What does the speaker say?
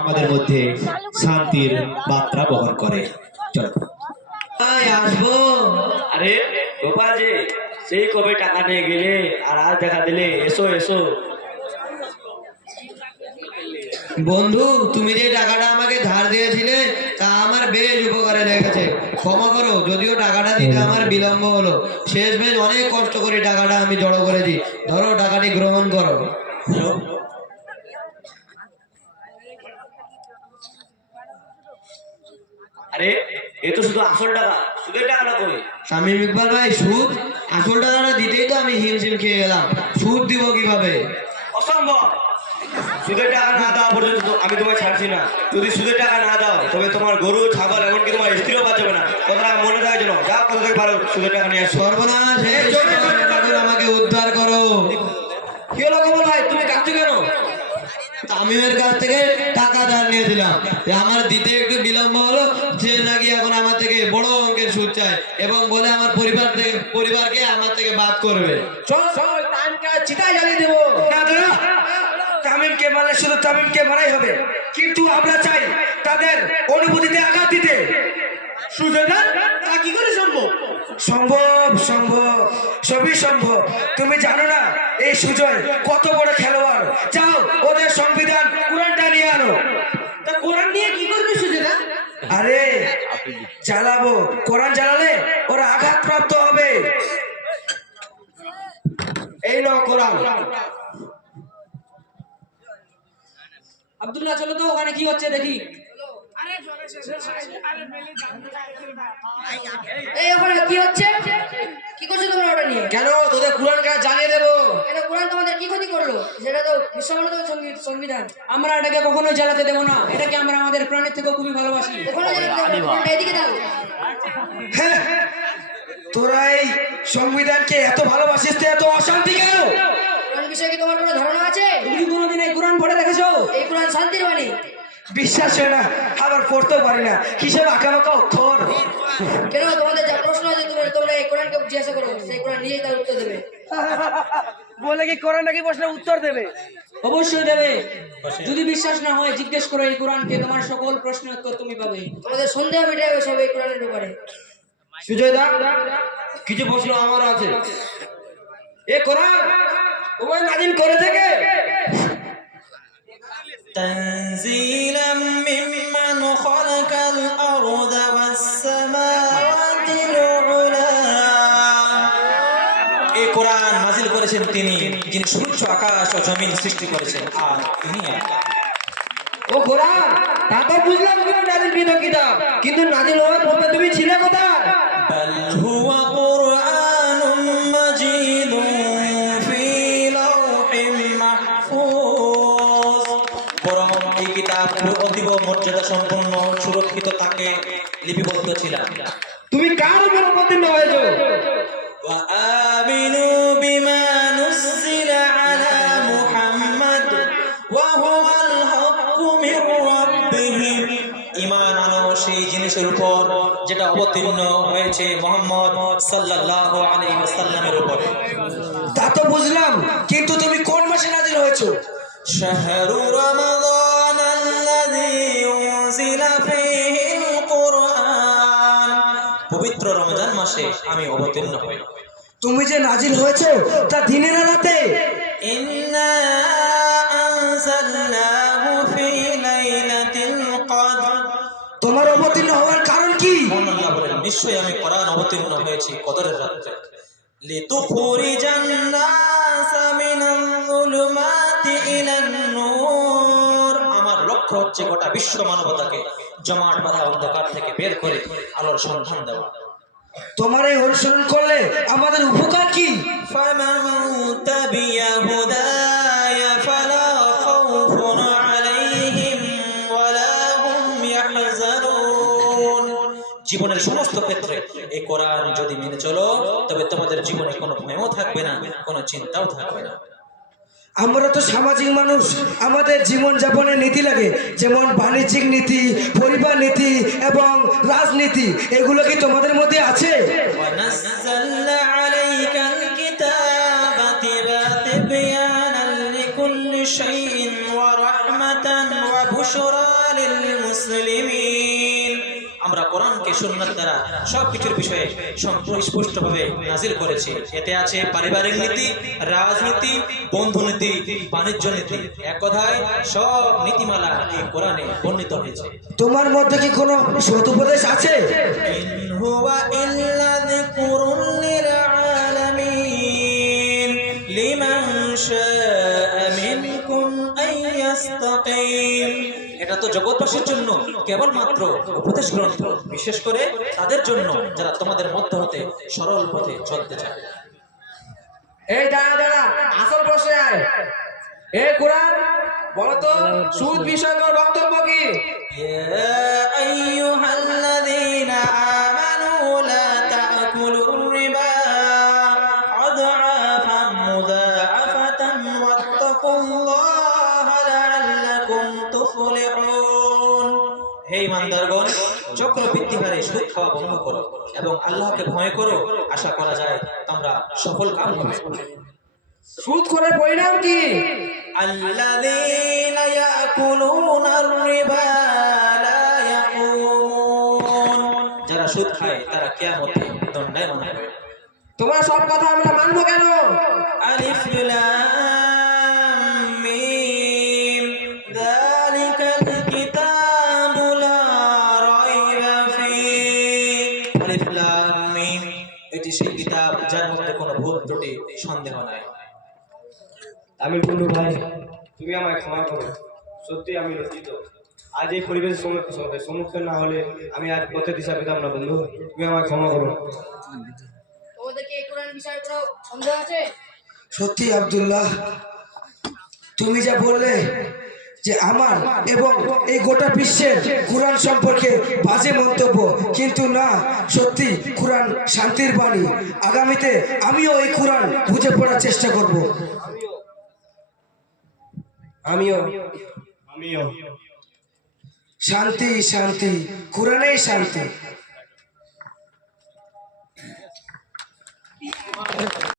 আমাদের মধ্যে শান্তির বার্তা বহন করে। চলো আসবো। আরে গোপাল যে সেই কবে টাকা নিয়ে গেলে আর আজ দেখা দিলে, এসো এসো। বন্ধু, তুমি যে টাকাটা আমাকে ধার দিয়েছিলে তা আমার বেশ উপকারে লেগেছে। ক্ষমা করো, যদিও টাকাটা দিতে আমার বিলম্ব হলো। শেষমেশ অনেক কষ্ট করে টাকাটা আমি জড়ো করেছি। ধরো, টাকাটি গ্রহণ করো। আরে এ তো শুধু আসল টাকা, সুদের টাকাটা কই? শামীম ইকবাল ভাই, সুদ? আসল টাকাটা দিতেই তো আমি হিমশিম খেয়ে গেলাম। সুদ দিব কিভাবে? অসম্ভব। সুদের টাকা না দেওয়া পর্যন্ত আমি তোমায় ছাড়ছি না। যদি সুদের টাকা না দাও তবে তোমার গরু, ছাগল, এমনকি তোমার স্ত্রীও বাঁচবে না। কথাটা মনে রাখার জন্য যা কোথা থেকে পারো সুদের টাকা নিয়ে আসো। সর্বনাশ, হে ঠাকুর, আমাকে উদ্ধার করো। কি হলো গোপাল ভাই, তুমি কাঁদছো কেন? তামিমের কাছ থেকে টাকা ধার নিয়েছিলাম, আমার দিতে একটু বিলম্ব হলো। সে নাকি এখন আমার থেকে বড় অঙ্কের সুদ চায় এবং বলে আমার পরিবারকে আমার থেকে বাদ করবে। চল চল, টাইমকে চিতায় জ্বালিয়ে দেবো। না দাদা, তামিমকে মারলে শুধু তামিমকে মারাই হবে, কিন্তু আমরা চাই তাদের অনুভূতিতে আঘাত দিতে। সুজয়দা, তা কি করে সম্ভব? সম্ভব সম্ভব, সবই সম্ভব। তুমি জানো না এই সুজয় কত বড় খেলোয়াড়? যাও ওদের সংবিধান কোরআনটা নিয়ে আনো। তা কোরআন নিয়ে কি করবে সুজয়দা? আরে জ্বালাবো, কোরআন জ্বালালে ওরা আঘাতপ্রাপ্ত হবে। এই নাও কোরআন। আব্দুল্লাহ, চলো তো, ওখানে কি হচ্ছে দেখি। এই ওখানে কি হচ্ছে? কি করছো তোমরা ওটা নিয়ে? কেন তোদের কোরআন কাজ জানিয়ে দেবো? এটা কোরআন তোমাদের কি ক্ষতি করলো? সেটা তো বিশ্বমানব সংবিধান। আমরা এটাকে কখনোই জ্বালাতে দেবো না। এটাকে আমরা আমাদের প্রাণের থেকেও খুবই ভালোবাসি। ওখানে কোরআনটা এদিকে দাও। হ্যাঁ, তোরা এই সংবিধানকে এত ভালোবাসিস তো এত অশান্তি কেন? কোরআন বিষয়ে কি তোমার কোনো ধারণা আছে? তুমি কি কোনোদিন এই কোরআন পড়ে দেখেছো? এই কোরআন শান্তির বাণী। বিশ্বাস হয় না, আবার পড়তেও পারি না, হিসেবে আঁকা বাঁকা অক্ষর। কেন, তোমাদের যা প্রশ্ন আছে তোমরা এই কোরআনকে জিজ্ঞাসা করো, সেই কোরআন নিয়েই তার উত্তর দেবে। বলে কি কোরআন নাকি প্রশ্নের উত্তর দেবে? অবশ্যই দেবে। যদি বিশ্বাস না হয় জিজ্ঞেস করো এই কোরআনকে, তোমার সকল প্রশ্নের উত্তর তুমি পাবে। তোমাদের সন্দেহ মিটে যাবে সব এই কোরআনের ব্যাপারে। সুজয় দা, কিছু প্রশ্ন আমার আছে। এ কোরআন তোমায় নাজিল করে থেকে? تنزيلا ممن خلق الأرض والسماوات العلى এই কোরআন নাজিল করেছেন তিনি, যিনি সূর্য, আকাশ ও জমিন সৃষ্টি করেছেন, আর তিনি আল্লাহ। ও কোরআন, তা তো বুঝলাম তুমি নাজিলকৃত কিতাব, কিন্তু নাজিল হওয়ার পূর্বে তুমি ছিলে কোথায়? بل هو قرآن مجيد في لوح محفوظ। বরং এই কিতাব অতীব মর্যাদা সম্পন্ন, সুরক্ষিত তাকে লিপিবদ্ধ ছিল। তুমি কার উপর অবতীর্ণ হয়েছো? وآمنوا بما نزل على محمد وهو الحق من ربهم। ঈমান আনো সেই জিনিসের উপর যেটা অবতীর্ণ হয়েছে মুহাম্মদ সাল্লাল্লাহু আলাইহি ওয়াসাল্লামের উপর। তা তো বুঝলাম, কিন্তু তুমি কোন মাসে নাজিল হয়েছো? শাহরু রমাদান আল্লাযী উনজিলা ফীহিল কুরআন। পবিত্র রমজান মাসে আমি অবতীর্ণ হই। তুমি যে নাজিল হয়েছো তা দিনে না রাতে? ইন্না আনজালনাহু ফী লাইলাতিল কদর। তোমার অবতীর্ণ হওয়ার কারণ কি? আল্লাহ বলেন, নিশ্চয়ই আমি কোরআন অবতীর্ণ হয়েছি কদরের রাতে। লিতুখরিজান নাসা মিনাল যুলুমাতি ইলান নূর। আমার লক্ষ্য হচ্ছে গোটা বিশ্ব মানবতাকে জমাট বাঁধা অন্ধকার থেকে বের করে আলোর সন্ধান দেওয়া। তোমার এই অনুসরণ করলে আমাদের উপকার কি? ফামান তাবিয়া হুদায়া ফালা খাউফুন আলাইহিম ওয়ালা হুম ইয়াহজানুন। জীবনের সমস্ত ক্ষেত্রে এই কোরআন যদি মেনে চলো তবে তোমাদের জীবনে কোনো ভয়ও থাকবে না, কোনো চিন্তাও থাকবে না। আমরা তো সামাজিক মানুষ, আমাদের জীবন যাপনের নীতি লাগে, যেমন বাণিজ্যিক নীতি, পরিবার নীতি এবং রাজনীতি। এগুলো কি তোমাদের মধ্যে আছে? ওয়ানাজ্জালনা আলাইকাল কিতাবা তিবয়ানান লিকুল্লি শাইইন ওয়া রাহমাতান ওয়া বুশরা للمسلمين আমরা কোরআনকে সুন্নাত দ্বারা সবকিছুর বিষয়ে স্পষ্টভাবে নাজিল করেছি। এতে আছে পারিবারিক নীতি, রাজনীতি, বন্ধুনীতি, বাণিজ্য নীতি, এক কথায় সব নীতিমালা এই কোরআনে বর্ণিত হয়েছে। তোমার মধ্যে কি কোনো সদুপদেশ আছে? ইন হুয়া ইল্লা যিকরুন লিল আলামিন লিমান শাআ মিনকুম আইয়াস্তাকিম। এটা তো জগৎবাসীর জন্য কেবলমাত্র উপদেশ গ্রন্থ, বিশেষ করে তাদের জন্য যারা তোমাদের মধ্য হতে সরল পথে চলতে চায়। এই দাঁড়া আসল প্রশ্নে আয়। এই কোরআন বলতো সুদ বিষয়ক বক্তব্য কি? ইয়া আইয়ুহাল্লাযীনা আমানু লা তা'কুলুর রিবা আদআফান মুদাআফাতান ওয়াত্তাকুল্লাহা লাআল্লাকুম তুফলিহুন। হে ঈমানদারগণ, চক্রবৃদ্ধি হারে সুদ খাওয়া বন্ধ করো এবং আল্লাহকে ভয় করো, আশা করা যায় তোমরা সফল কাম হবে। সুদ করে পরিণাম কি? الذين يأكلون الربا لا يقومون যারা সুদ খায় তারা কিয়ামতে দণ্ডায়মান হবে। তোমার সব কথা আমরা মানবো কেন? আলিফ লাম মিম যালিকাল কিতাবু লা রাইবা ফীহ। আলিফ লাম মিম, এটি সেই কিতাব যার মধ্যে কোনো ভুল ত্রুটি সন্দেহ নাই। আমি বন্ধু ভাই, তুমি আমায় ক্ষমা করো। সত্যি আমি লজ্জিত। আজ এই পরিবেশের সম্মুখীন না হলে আমি আর পথে দিশা পেতাম না বন্ধু। তুমি আমায় ক্ষমা করো। তোমাদেরকে এই কোরআন বিষয়ে কোনো সন্দেহ আছে? সত্যি আব্দুল্লাহ, তুমি যা বললে যে আমার এবং এই গোটা বিশ্বের কোরআন সম্পর্কে বাজে মন্তব্য, কিন্তু না, সত্যি কোরআন শান্তির বাণী। আগামীতে আমিও এই কোরআন বুঝে পড়ার চেষ্টা করব। আমিও শান্তি শান্তি, কোরআনেই শান্তি।